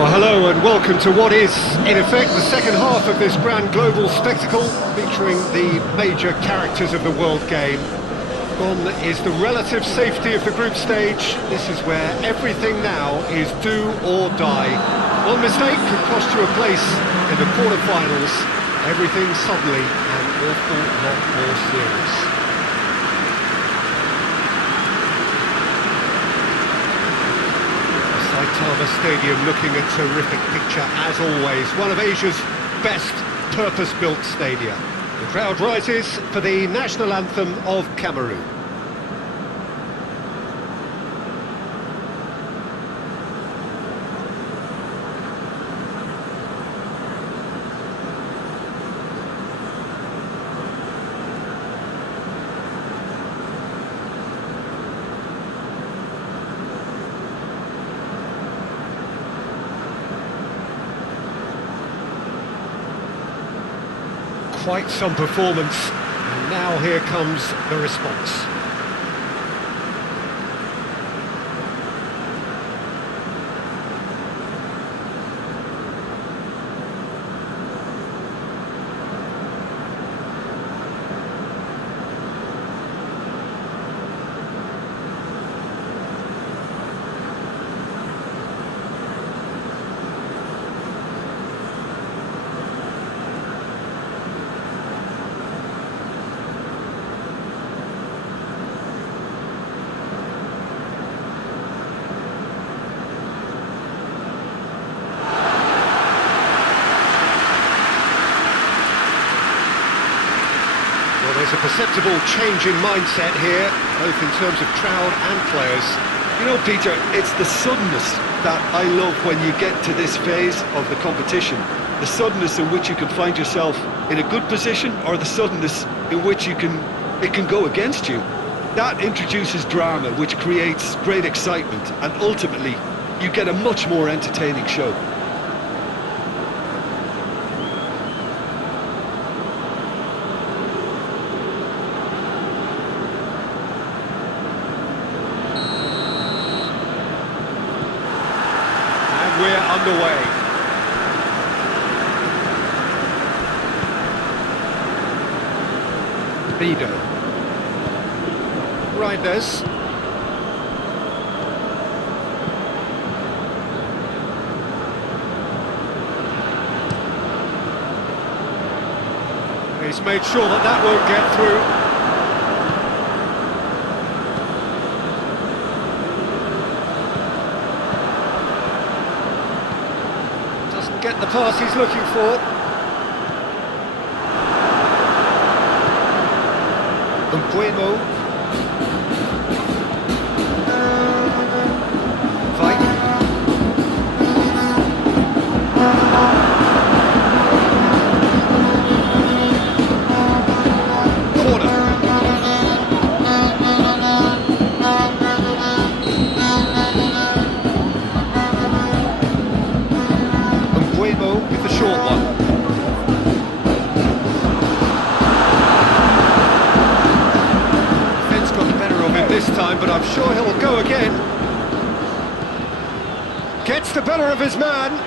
Well, hello and welcome to what is, in effect, the second half of this grand global spectacle featuring the major characters of the world game. Gone is the relative safety of the group stage. This is where everything now is do or die. One mistake could cost you a place in the quarter-finals. Everything suddenly an awful lot more serious. Saitama Stadium looking a terrific picture as always. One of Asia's best purpose-built stadia. The crowd rises for the national anthem of Cameroon. Quite some performance, and now here comes the response. There's a perceptible change in mindset here, both in terms of crowd and players. You know, Peter, it's the suddenness that I love when you get to this phase of the competition. The suddenness in which you can find yourself in a good position, or the suddenness in which it can go against you. That introduces drama, which creates great excitement, and ultimately you get a much more entertaining show. We're underway. Bido. Reinders. He's made sure that won't get through. Get the pass he's looking for. Mbuemo. Fight. Corner. With the short one. Defence got the better of him this time, but I'm sure he'll go again. Gets the better of his man.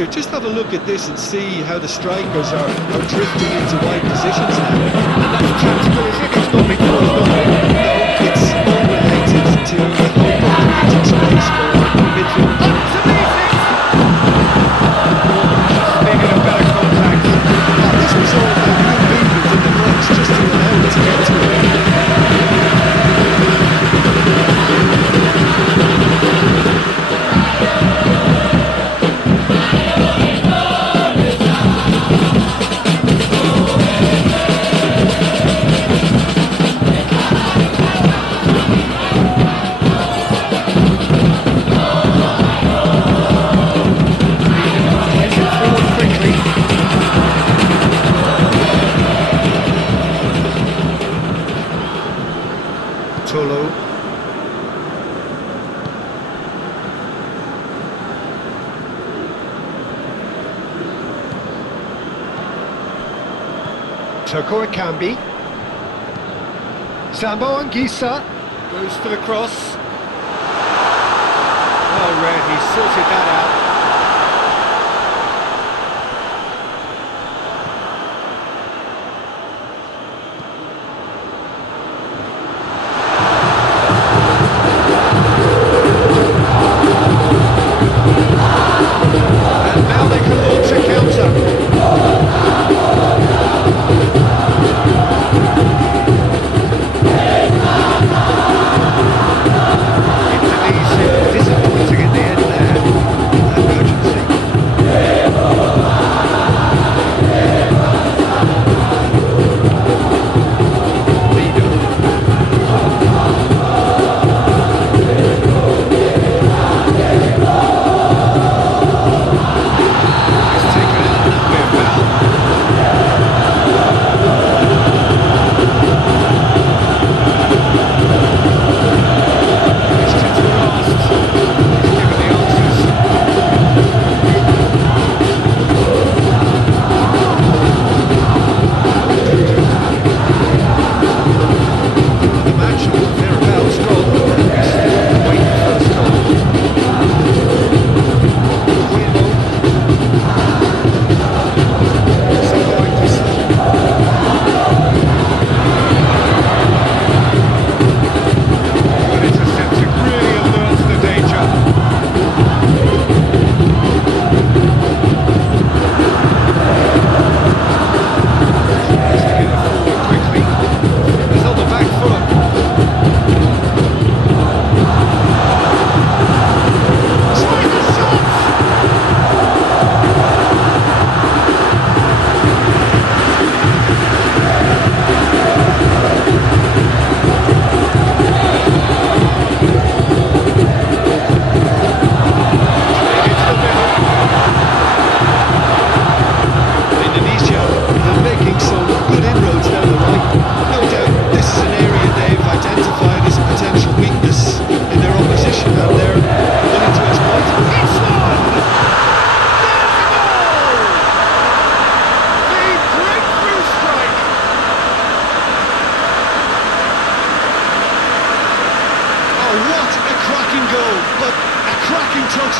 Peter, just have a look at this and see how the strikers are drifting into wide positions now. And that's tactical, is it? It's not because not No, it's all related to the hope of creating space for midfield. Speaking of better contact. This was all about good movement in the box just to allow it to get to it. Toko Akambi. Sambo Anguissa goes for the cross. Well read, he sorted that out. And now they can launch a counter.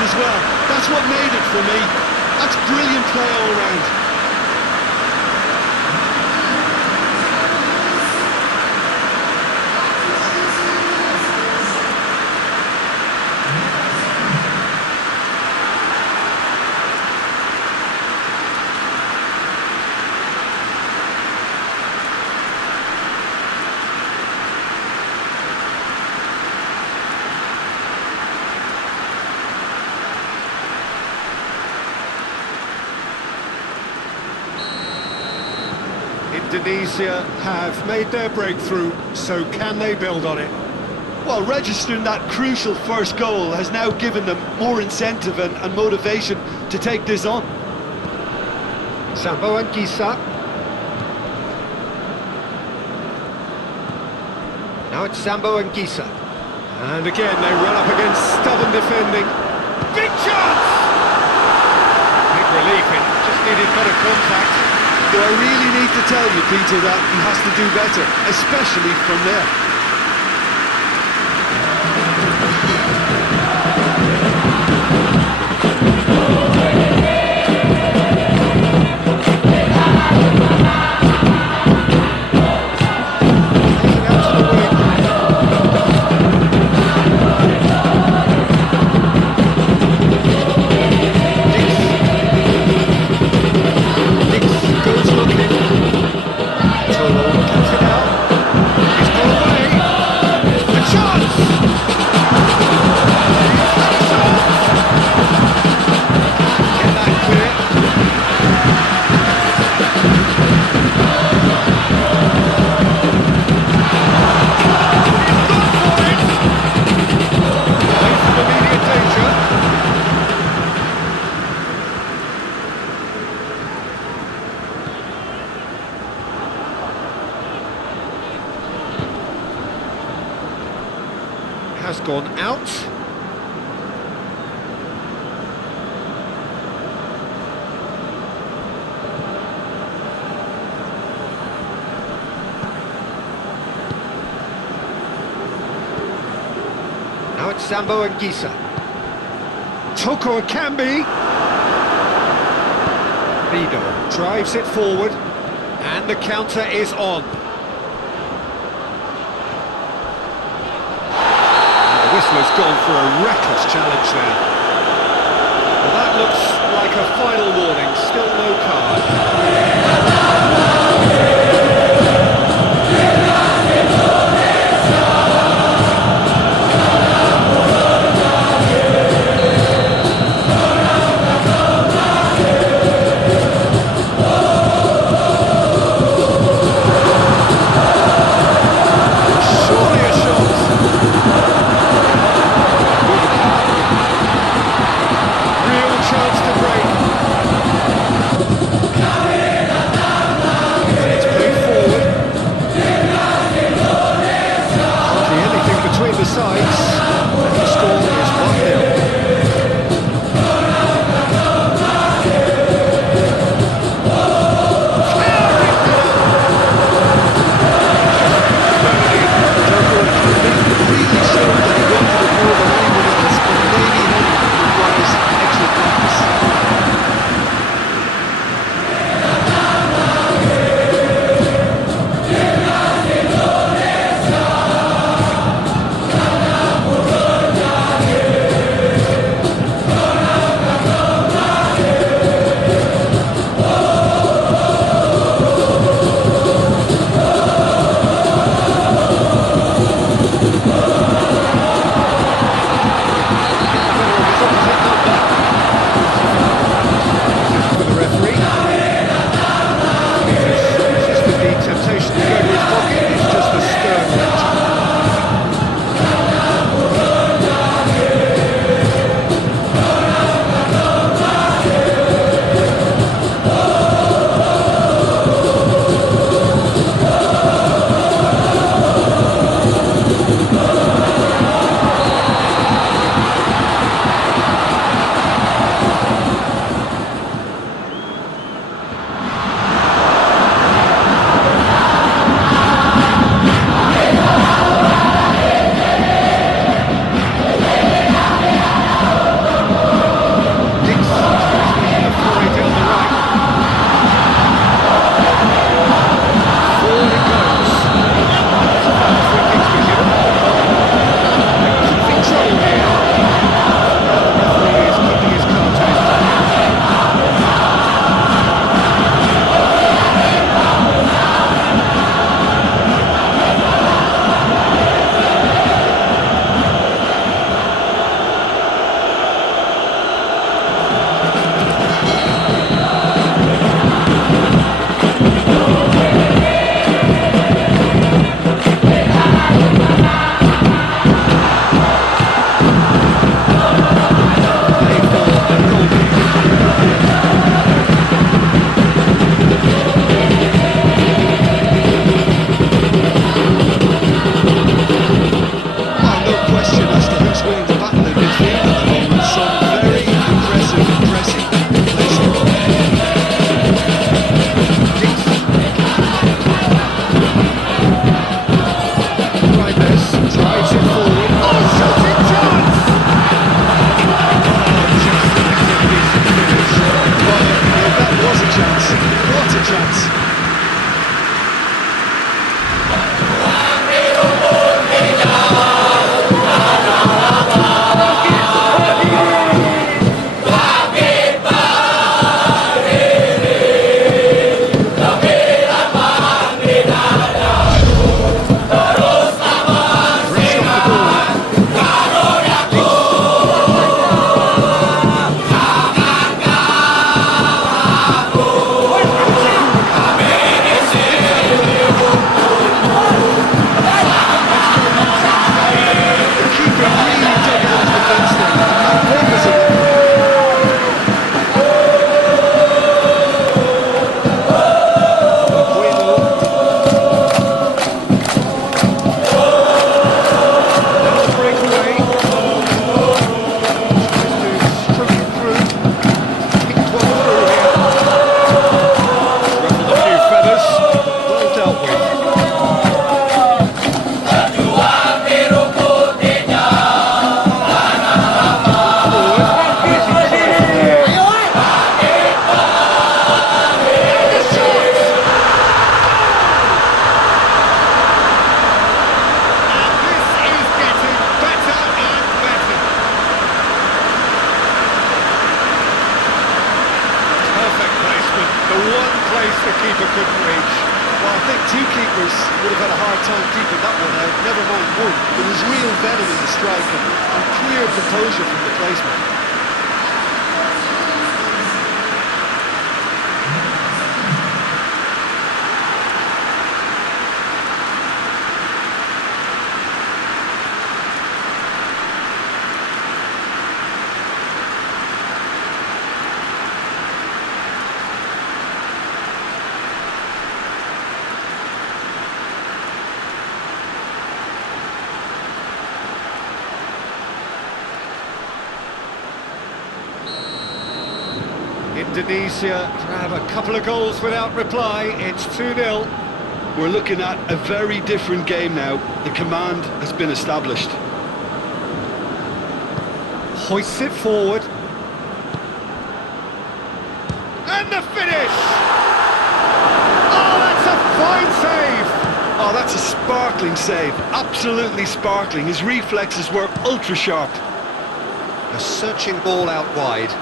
As well. That's what made it for me. That's brilliant play all round. Indonesia have made their breakthrough, so can they build on it? Well, registering that crucial first goal has now given them more incentive and motivation to take this on. Sambo Anguissa. Now it's Sambo Anguissa. And again they run up against stubborn defending. Big chance! Big relief, it just needed better contact. Do I really need to tell you, Peter, that he has to do better, especially from there? has gone out. Now it's Sambo and Gisa. Toko Akambi. Vido drives it forward, and the counter is on. And the whistler's gone for a reckless challenge there. Well, that looks like a final warning, still no card. real venom in the strike and clear composure from the placement. Indonesia grab a couple of goals without reply. It's 2-0. We're looking at a very different game now. The command has been established. Hoists it forward. And the finish! Oh, that's a fine save! Oh, that's a sparkling save. Absolutely sparkling. His reflexes were ultra sharp. A searching ball out wide.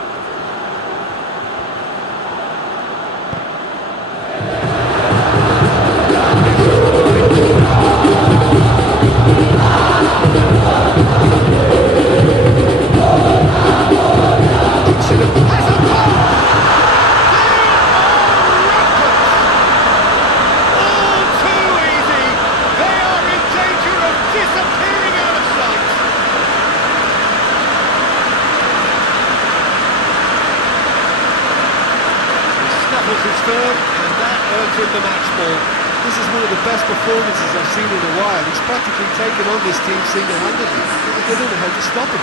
His firm, and that earns him the match ball. This is one of the best performances I've seen in a while. He's practically taken on this team single-handedly. They don't know how to stop him.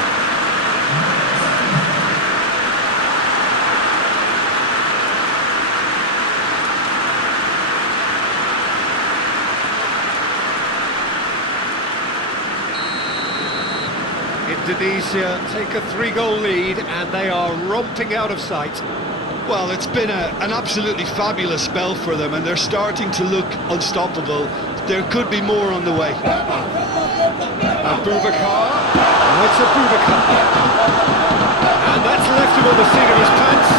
Indonesia take a 3-goal lead, and they are romping out of sight. Well, it's been an absolutely fabulous spell for them, and they're starting to look unstoppable. There could be more on the way. Abubakar. Oh, it's Abubakar. And that's left him on the seat of his pants.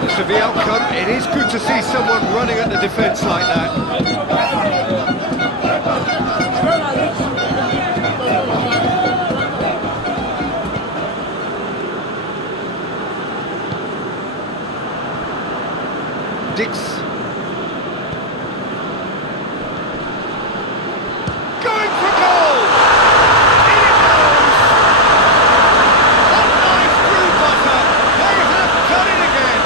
Regardless of the outcome, it is good to see someone running at the defence like that. Dix. Going for goal! In it goes! Hot knife through butter! They have done it again!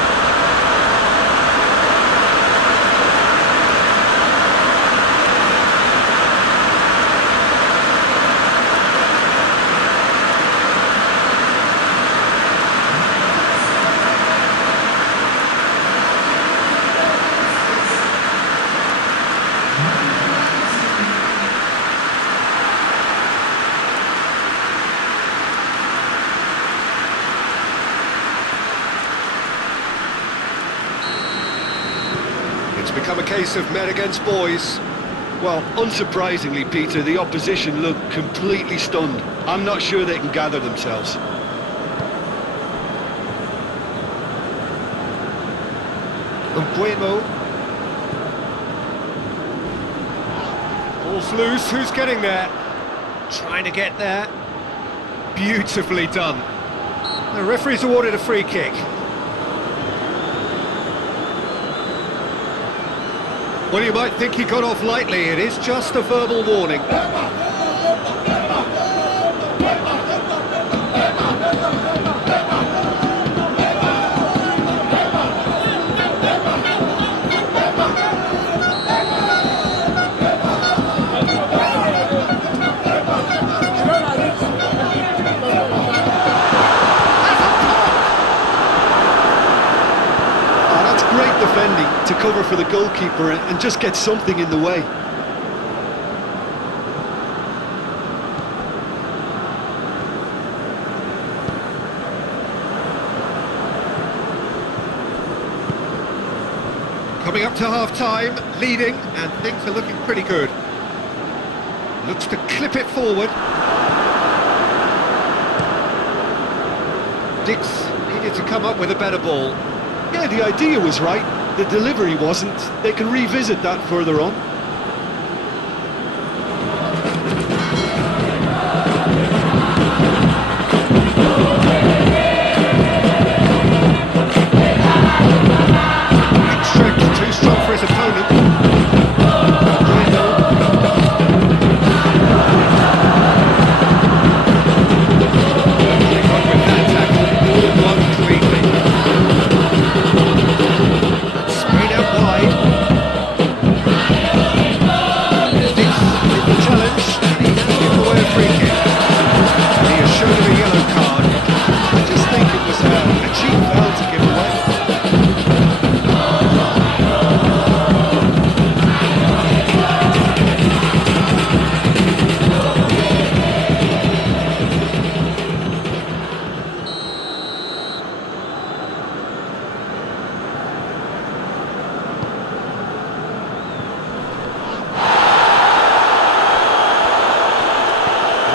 It's become a case of men against boys. Well, unsurprisingly, Peter, the opposition look completely stunned. I'm not sure they can gather themselves. Bueno. Ball's loose, who's getting there? Trying to get there. Beautifully done. The referee's awarded a free kick. Well, you might think he got off lightly. It is just a verbal warning. Defending to cover for the goalkeeper and just get something in the way. Coming up to half-time, leading, and things are looking pretty good. Looks to clip it forward. Dix needed to come up with a better ball. Yeah, the idea was right, the delivery wasn't. They can revisit that further on.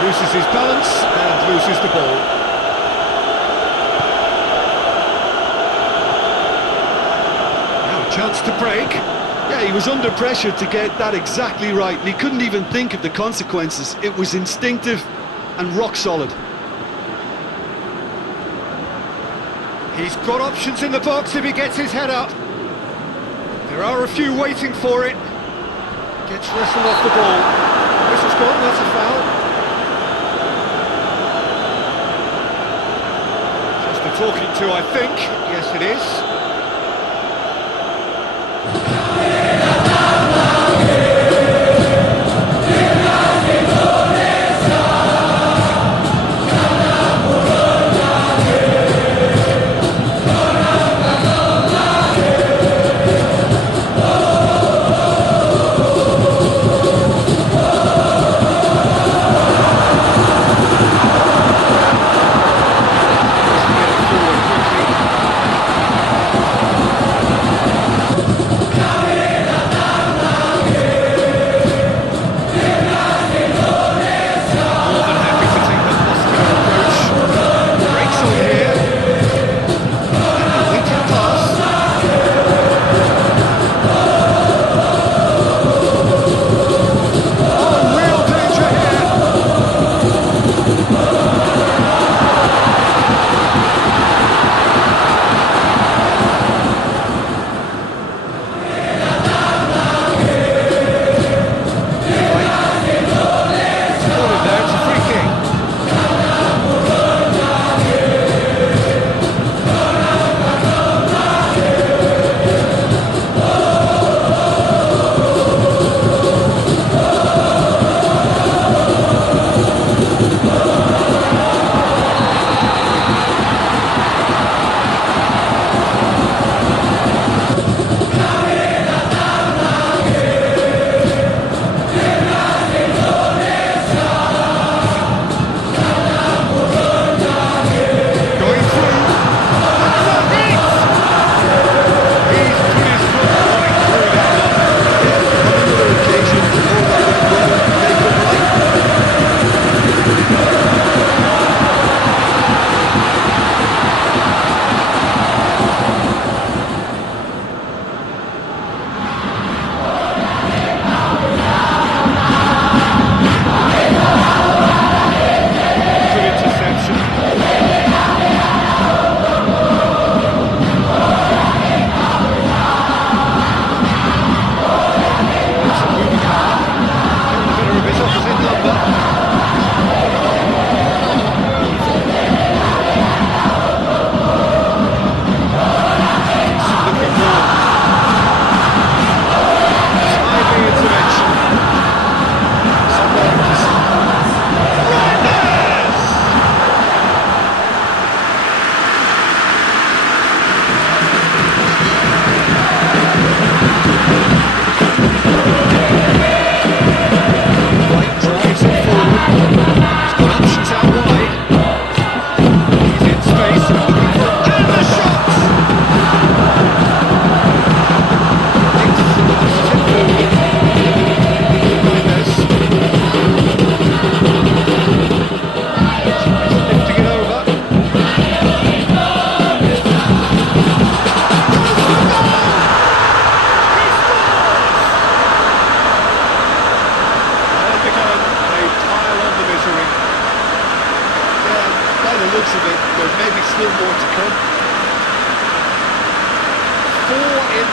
Loses his balance and loses the ball. Now a chance to break. Yeah, he was under pressure to get that exactly right, and he couldn't even think of the consequences. It was instinctive and rock solid. He's got options in the box if he gets his head up. There are a few waiting for it. Gets wrestled off the ball. Whistle's gone, that's a foul. Just a talking to, I think. Yes, it is.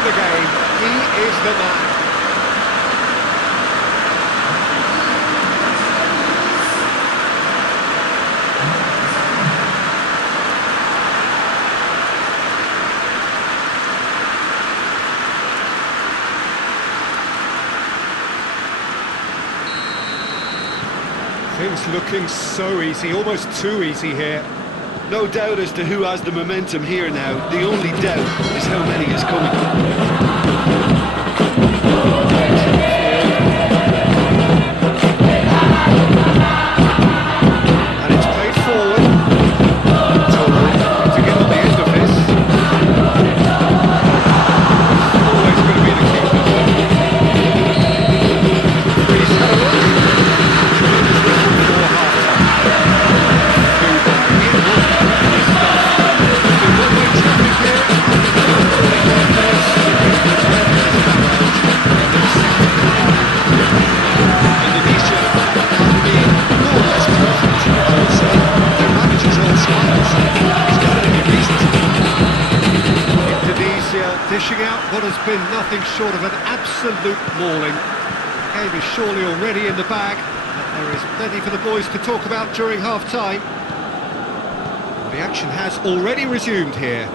the game. He is the man. Things looking so easy, almost too easy here. No doubt as to who has the momentum here now. The only doubt is how many is coming. And it's played forward. To get on the end of this. Always going to be the keeper. He's had a look. Before half-time. been nothing short of an absolute mauling. The game is surely already in the bag, but there is plenty for the boys to talk about during half-time. The action has already resumed here.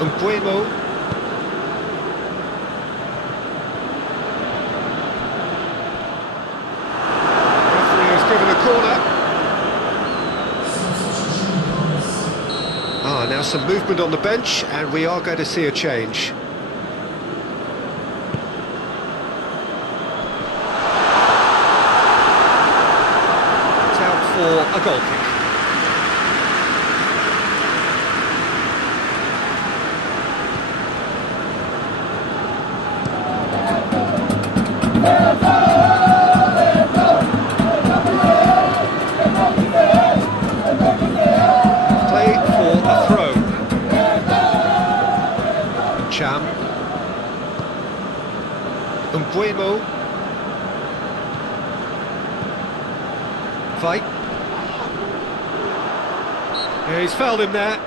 Mbuemo. Referee has given a corner. Now some movement on the bench, and we are going to see a change. It's out for a goal kick. Mbuemo. Fight. Yeah, he's fouled him there.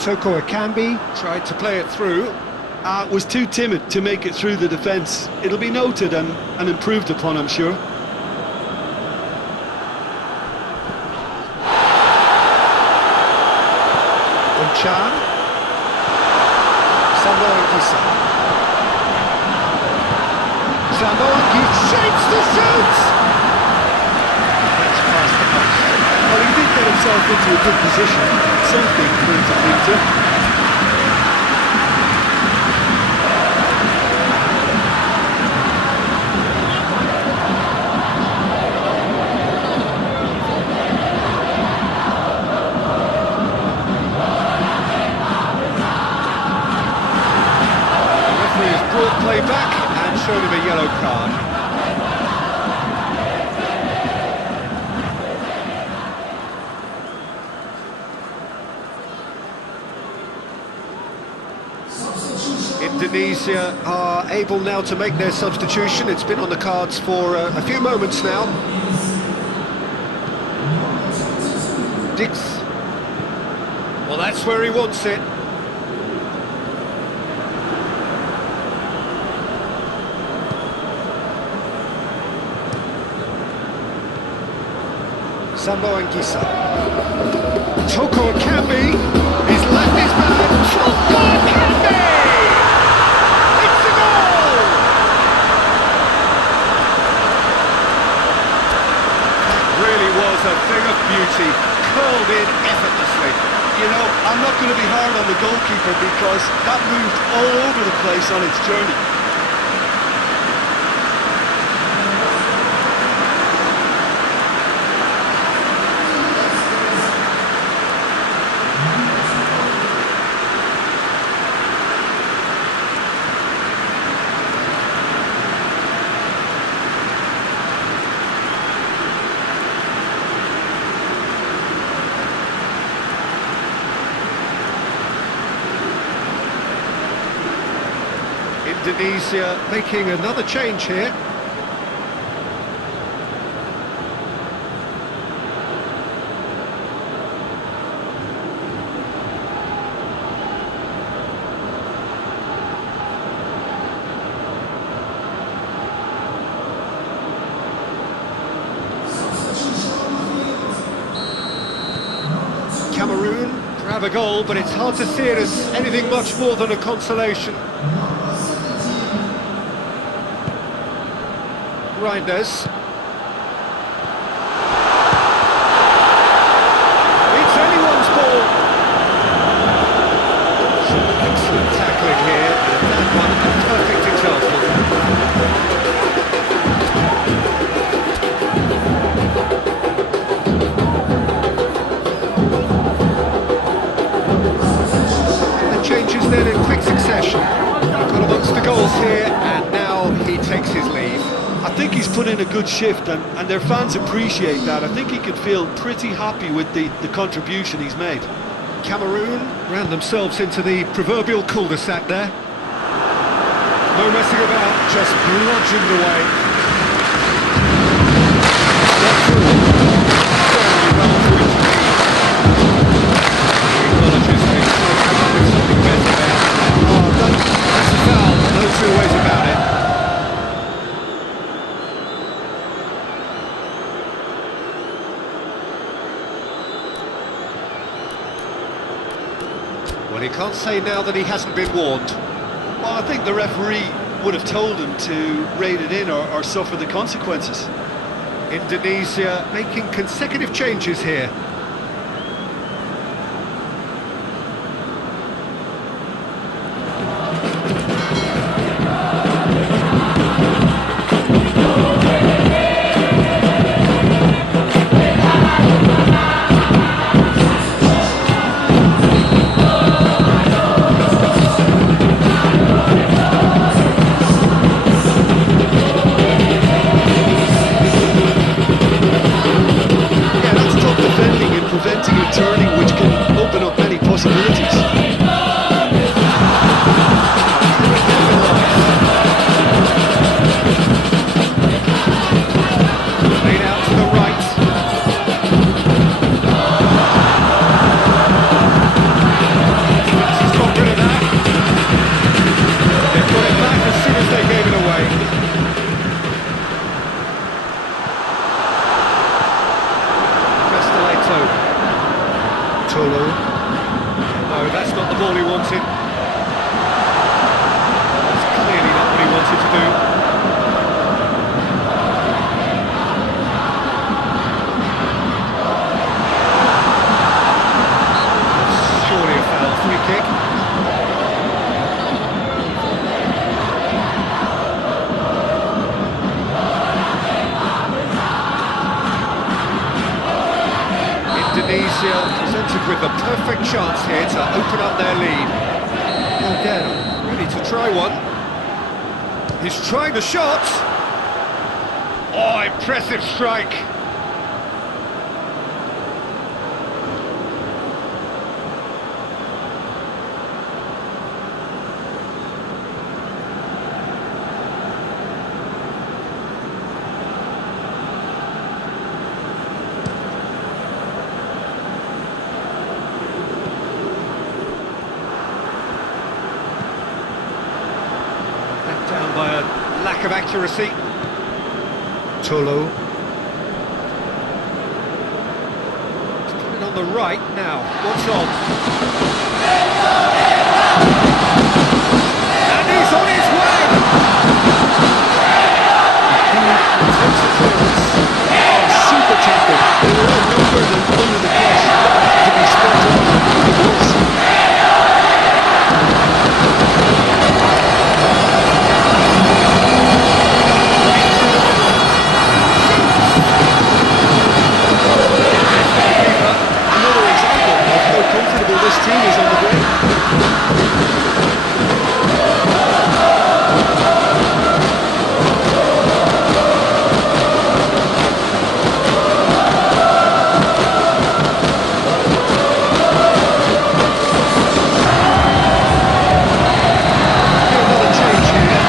Toko Akambi tried to play it through. Was too timid to make it through the defence. It'll be noted and improved upon, I'm sure. Unchan. Samoa Bisa. Samoa shapes the shoot! That's past the post. Well, he did get himself into a good position. Something for him to cling to. Play back and showed him a yellow card. Indonesia are able now to make their substitution. It's been on the cards for a few moments now. Dix. Well, that's where he wants it. Samoa Gisa. Toko Akambi. He's left his man. Toko Akambi! It's a goal! That really was a thing of beauty. Curled in effortlessly. You know, I'm not going to be hard on the goalkeeper because that moved all over the place on its journey. Indonesia making another change here. Cameroon grab a goal, but it's hard to see it as anything much more than a consolation. Reinders. It's anyone's signals here, and now he takes his leave. I think he's put in a good shift, and their fans appreciate that. I think he can feel pretty happy with the contribution he's made. Cameroon ran themselves into the proverbial cul-de-sac there. No messing about, just bludgeoned away. Got through. Very well through to me. He acknowledges that he's trying to come up with something better there. Oh, that's a foul, no two ways about it. Well, he can't say now that he hasn't been warned. Well, I think the referee would have told him to rein it in or suffer the consequences. Indonesia making consecutive changes here. No, that's not the ball he wanted. That's clearly not what he wanted to do. Surely a foul, free kick. Indonesia presented with the perfect chance here to open up their lead. Again, ready to try one. He's trying the shot. Oh, impressive strike. Down by a lack of accuracy. Tolo. It's coming on the right now. What's on? And he's on his way! Takes the clearance. Oh, super tackle. They were outnumbered and under the press. To be spot on with the balls. This team is on the break. Another change here.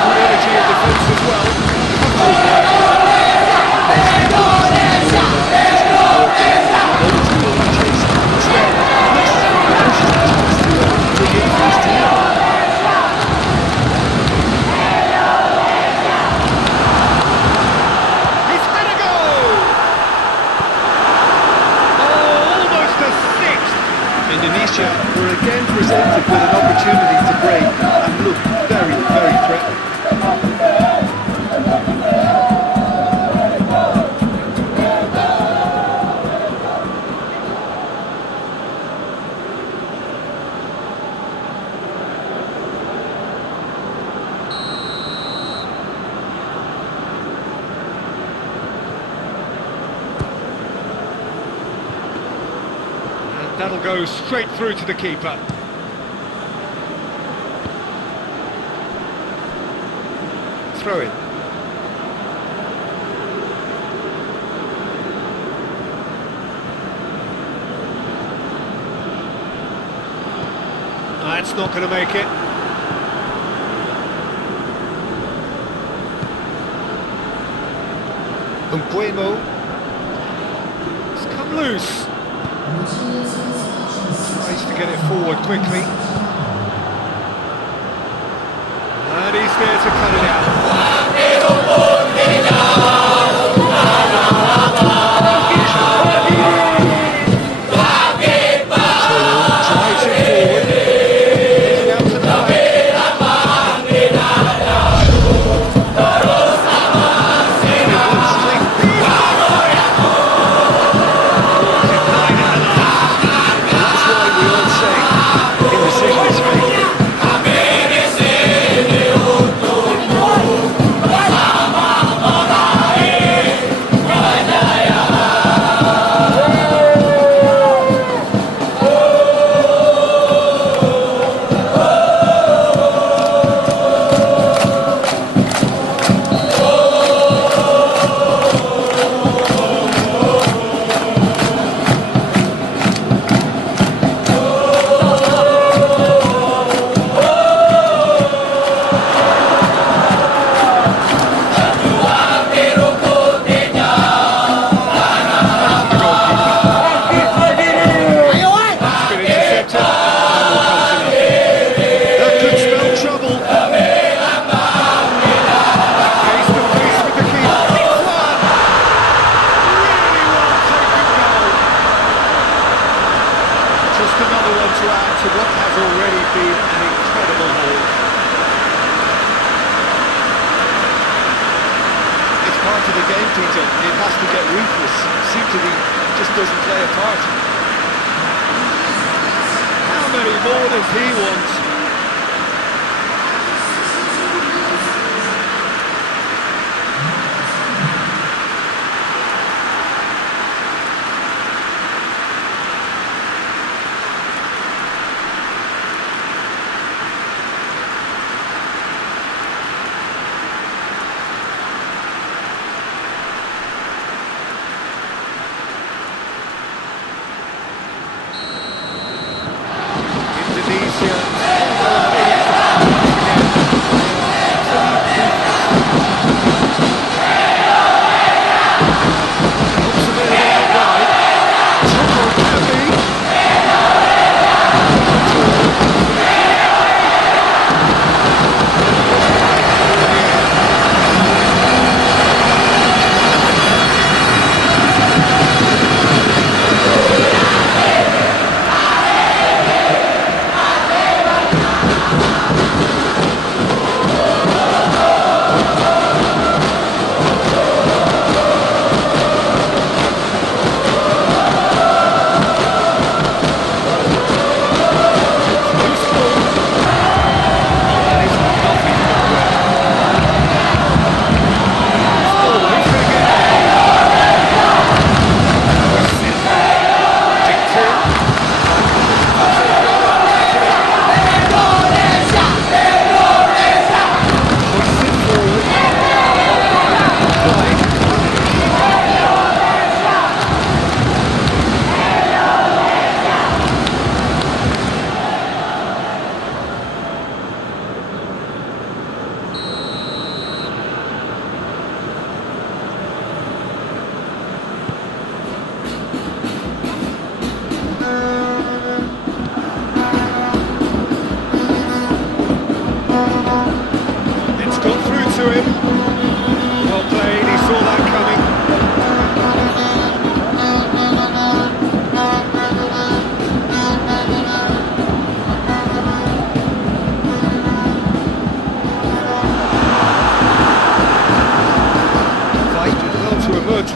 Quality of defence as well. Indonesia were again presented with an opportunity to break and look very, very threatening. That'll go straight through to the keeper. Throw in. That's not going to make it. Umbuemo. It's come loose. Tries to get it forward quickly. And he's there to cut it out. Drives it forward. Heading out to the back. That's why we all say indecision is fake. It has to get ruthless. Seems to be just doesn't play a part. How many more does he want?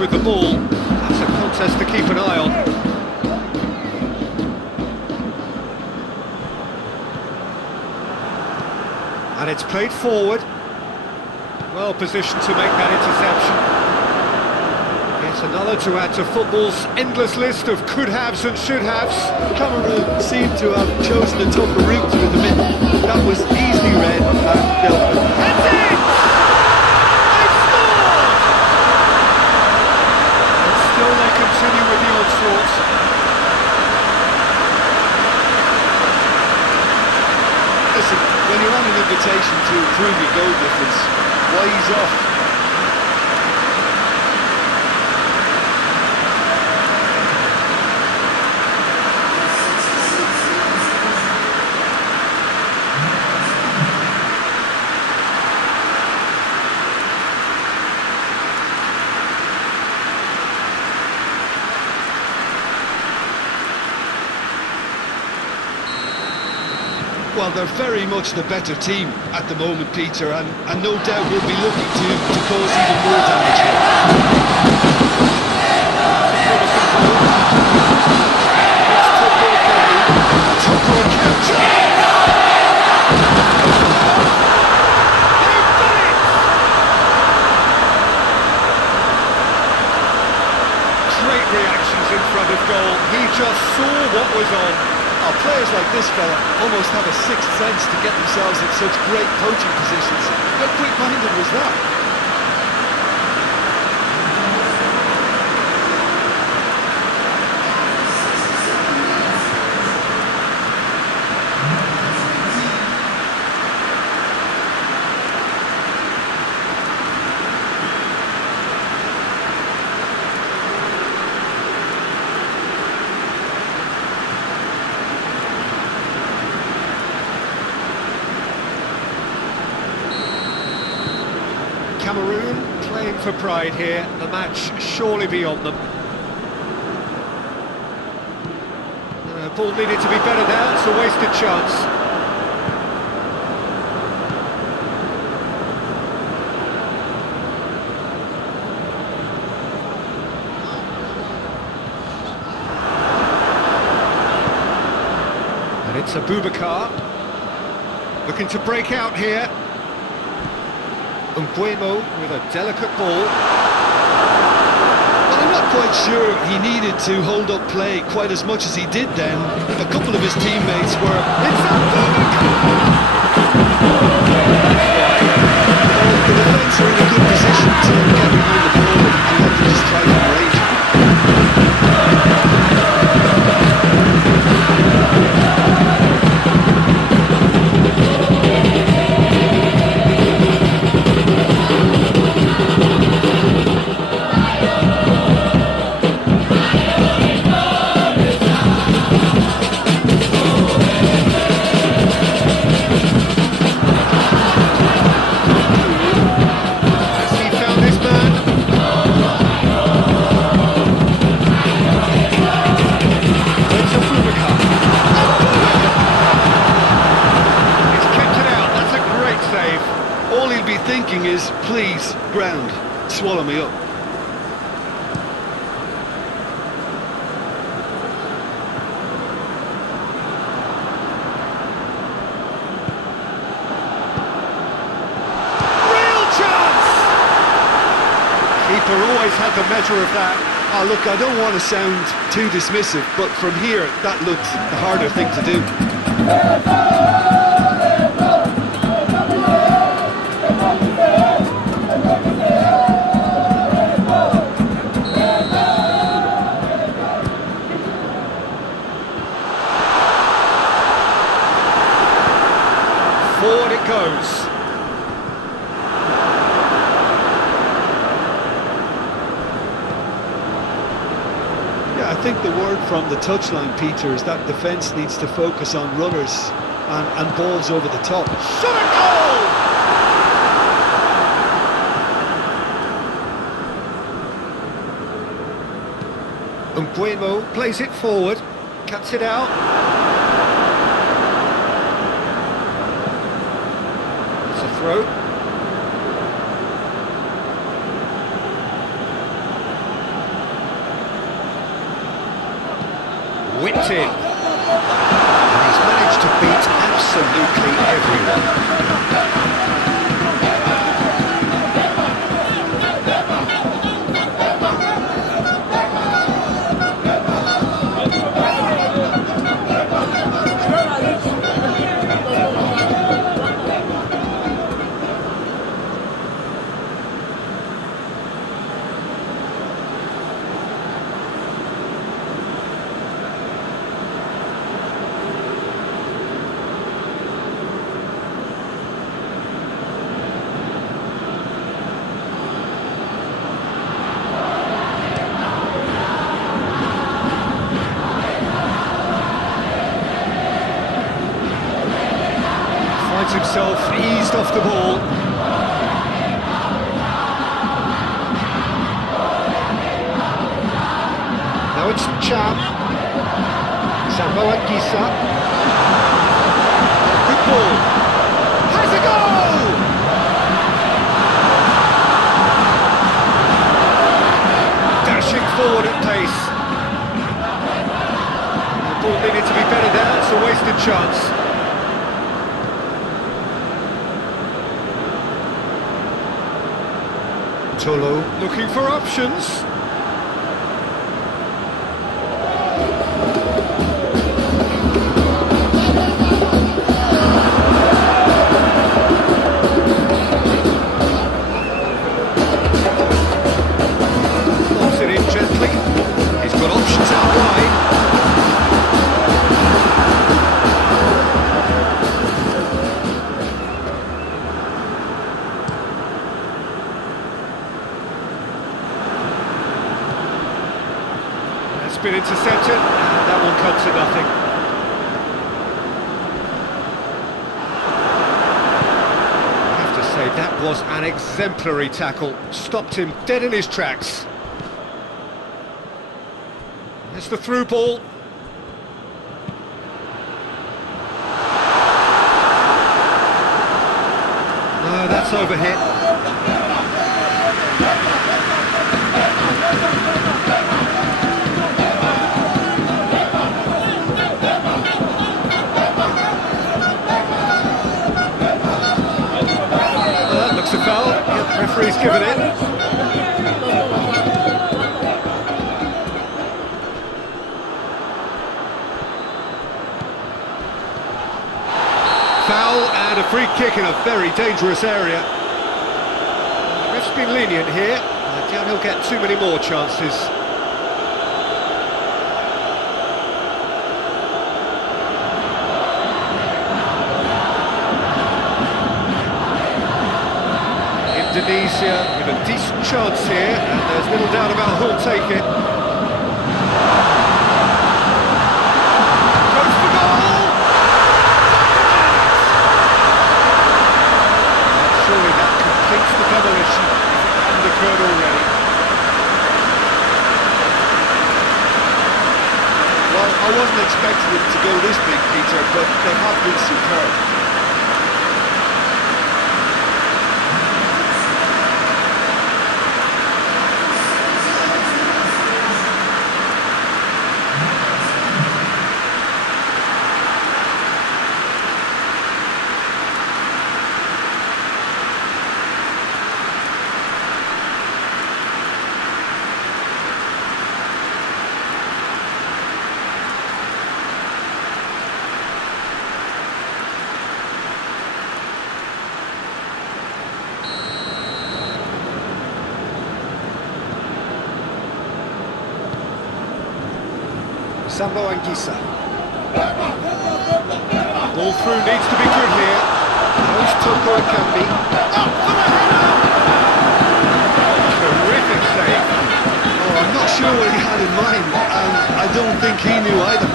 With the ball, that's a contest to keep an eye on. And it's played forward. Well positioned to make that interception. It's another to add to football's endless list of could-haves and should-haves. Cameroon seemed to have chosen a tougher route through the middle. That was easily read and dealt with. That's it! They've scored! And still they continue with the onslaught. Listen, when you're on an invitation to improve your goal difference, why ease off? Well, they're very much the better team at the moment, Peter, and no doubt will be looking to cause even more damage here. Great reactions in front of goal. He just saw what was on. Oh, players like this fella almost have a sixth sense to get themselves in such great coaching positions. How quick-minded was that? Cameroon playing for pride here, the match surely beyond them. Ball needed to be better now, it's a wasted chance. And it's Abubakar, looking to break out here. Nguemo with a delicate ball. Well, I'm not quite sure he needed to hold up play quite as much as he did then. A couple of his teammates were... It's Abubakar! The defence are in a good position to get behind the ball and let them just try to enrage. Thinking is, please, ground, swallow me up. Real chance! Keeper always had the measure of that. Oh, look, I don't want to sound too dismissive, but from here, that looked the harder thing to do. Forward it goes. Yeah, I think the word from the touchline, Peter, is that defence needs to focus on runners and balls over the top. Shot a goal! Nguemo plays it forward, cuts it out. It's a throw. Whipped in. And he's managed to beat absolutely everyone. himself, eased off the ball. Now it's Cham. Samboa Gisa. Good ball. Has a goal! Dashing forward at pace. The ball needed to be better there, it's a wasted chance. Tolo looking for options. Lobs it in gently. He's got options out wide. Been intercepted, and that will come to nothing. I have to say, that was an exemplary tackle. Stopped him dead in his tracks. There's the through ball. No, that's overhit. A foul. Yep, referee's given it. Foul and a free kick in a very dangerous area. The ref's been lenient here. I doubt he'll get too many more chances. Indonesia with a decent chance here, and there's little doubt about who'll take it. Goes for goal! Surely that completes the demolition, if it hadn't occurred already. Well, I wasn't expecting it to go this big, Peter, but they have been superb. Sambo and Gisa. Ball through needs to be good here. Knows Toko it can be. Up for the header! Terrific save. Oh, I'm not sure what he had in mind, and I don't think he knew either.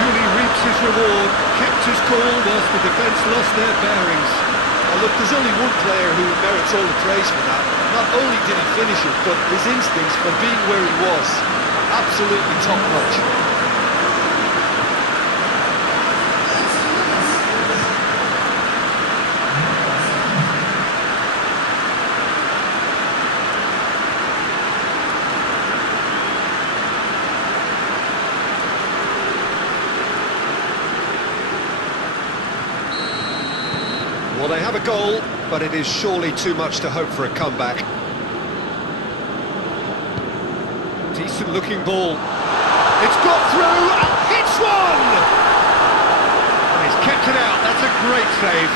Julie reaps his reward, kept his cool whilst the defence lost their bearings. Now look, there's only one player who merits all the praise for that. Not only did he finish it, but his instincts for being where he was, absolutely top-notch. Well, they have a goal, but it is surely too much to hope for a comeback. decent looking ball. It's got through and hits one! And he's kept it out, that's a great save.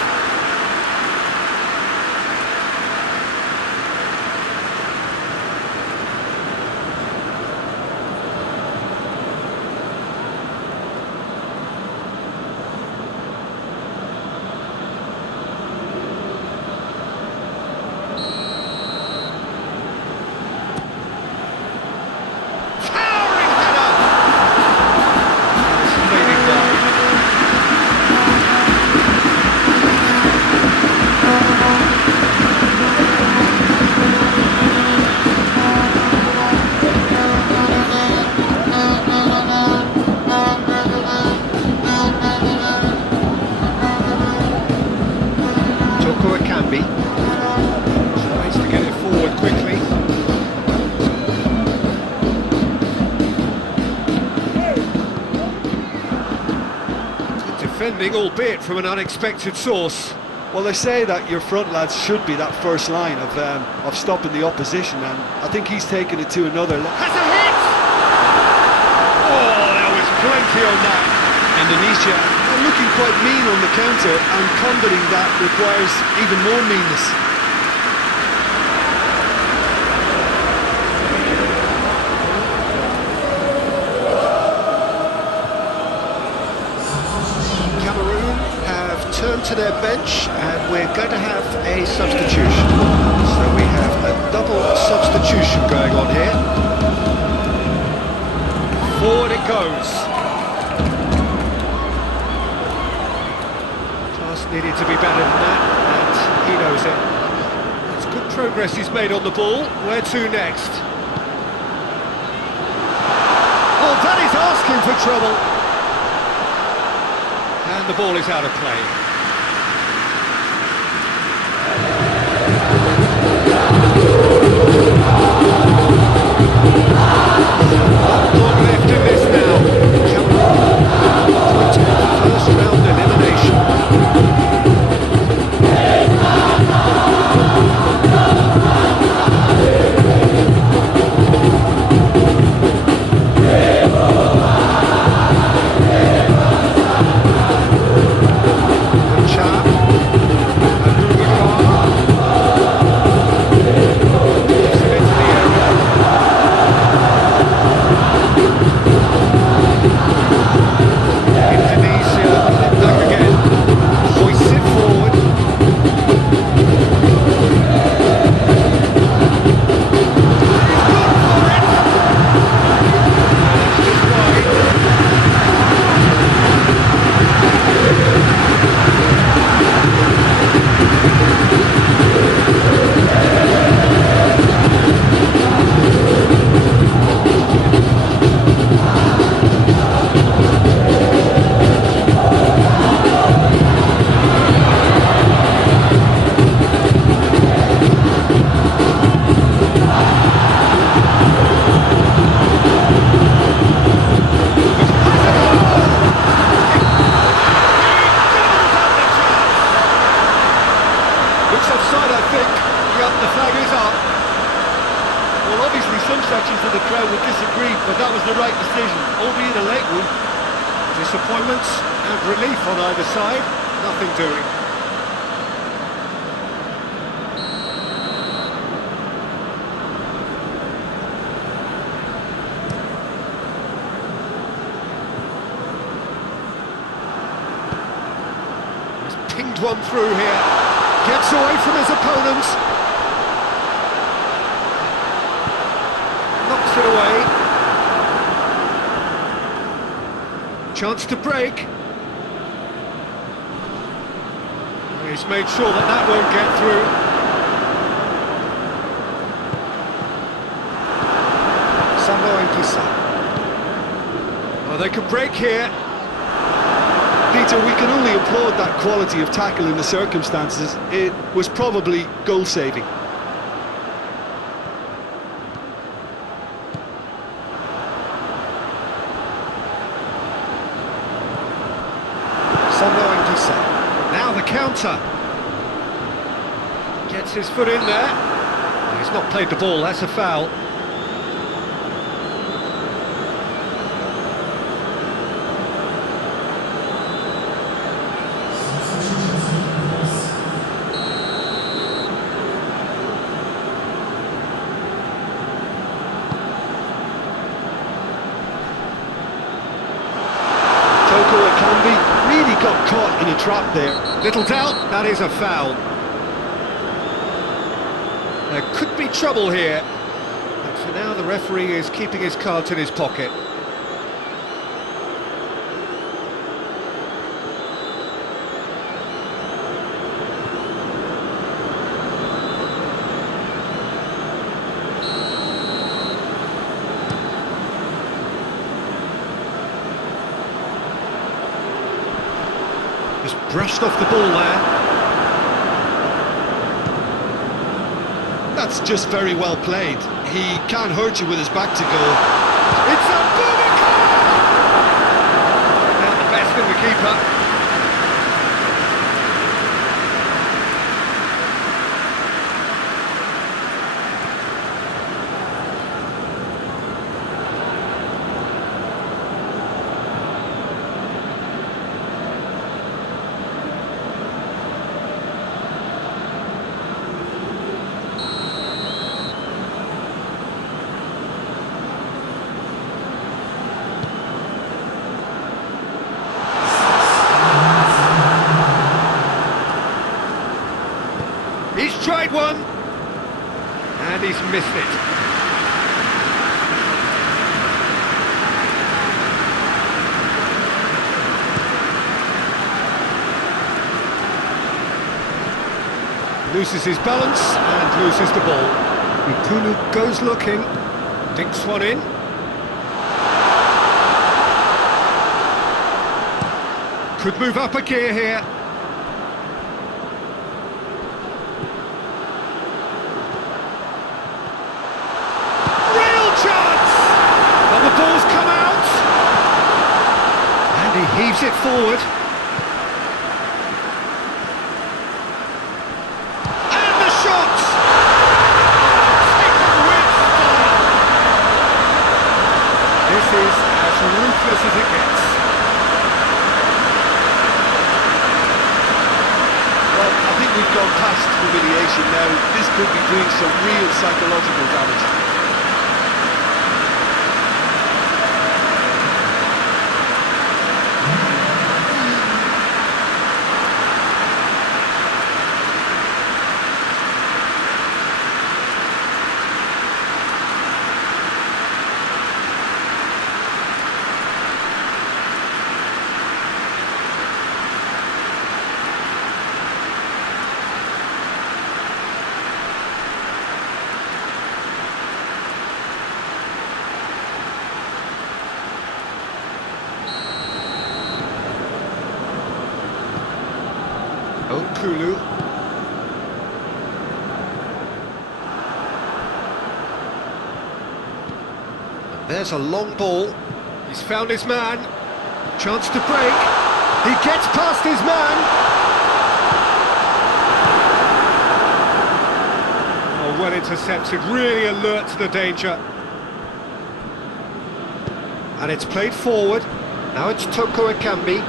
Tries to get it forward quickly. Good defending, albeit from an unexpected source. Well, they say that your front lads should be that first line of stopping the opposition, and I think he's taken it to another level. Has a hit! Oh, there was plenty on that. Indonesia are looking quite mean on the counter, and combating that requires even more meanness. Cameroon have turned to their bench, and we're going to have a substitution. So we have a double substitution going on here. Forward it goes. Needed to be better than that, and he knows it. It's good progress he's made on the ball. Where to next? Oh, that is asking for trouble. And the ball is out of play. Not long left in this now. Cameroon to the first round elimination. But that was the right decision, albeit a late one. Disappointments and relief on either side, nothing doing. He's pinged one through here, gets away from his opponents. Knocks it away. Chance to break. He's made sure that that won't get through. Well, they could break here. Peter, we can only applaud that quality of tackle in the circumstances. It was probably goal-saving. Now the counter. Gets his foot in there. He's not played the ball, that's a foul. got caught in a trap there. Little doubt, that is a foul. There could be trouble here. But for now, the referee is keeping his cards in his pocket. Just brushed off the ball there. That's just very well played. He can't hurt you with his back to goal. It's a Boubacar! Not the best in the keeper. He's tried one, and he's missed it. Loses his balance and loses the ball. Yuukk goes looking, dinks one in. Could move up a gear here. Ball's come out, and he heaves it forward. And the shot! Taken with style. This is as ruthless as it gets. Well, I think we've gone past humiliation now. This could be doing some real psychological damage. Kulu. And there's a long ball. He's found his man. Chance to break. He gets past his man. Oh, well intercepted. Really alert to the danger. And it's played forward. Now it's Toko Ekambi.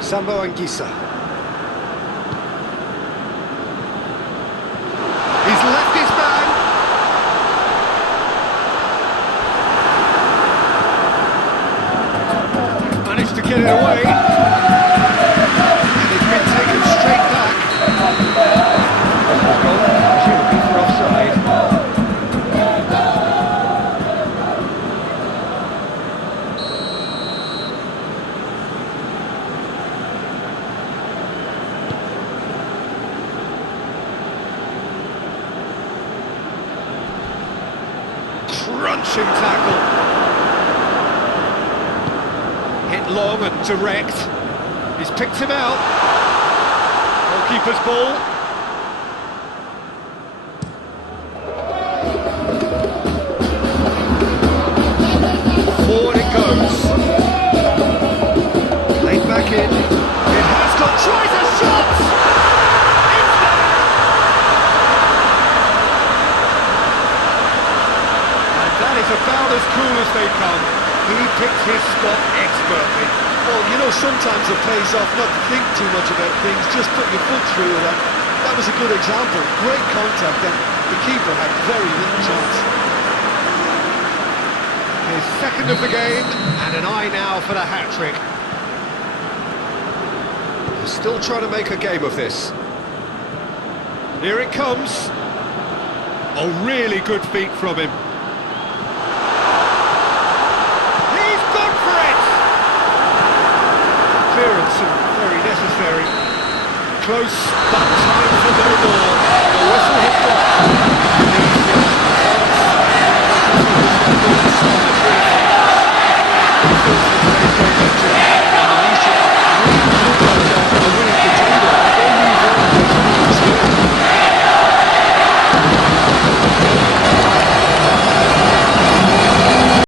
Sambo Anguissa. He's left his man. Managed to get it away. And it's been taken straight back. Goal, presumably for offside. Crunching tackle. Hit long and direct. He's picked him out. Goalkeeper's ball. Forward it goes. Played back in. It has got. Tries a shot! It's there! And that is about as cool as they come. He picked his spot expertly. Well, you know, sometimes it pays off not to think too much about things, just put your foot through it, and that was a good example. Great contact, and the keeper had very little chance. His second of the game, and an eye now for the hat-trick. still trying to make a game of this. Here it comes. Oh, really good feet from him. He's gone for it! Clearance and very necessary. Close, but time for no more.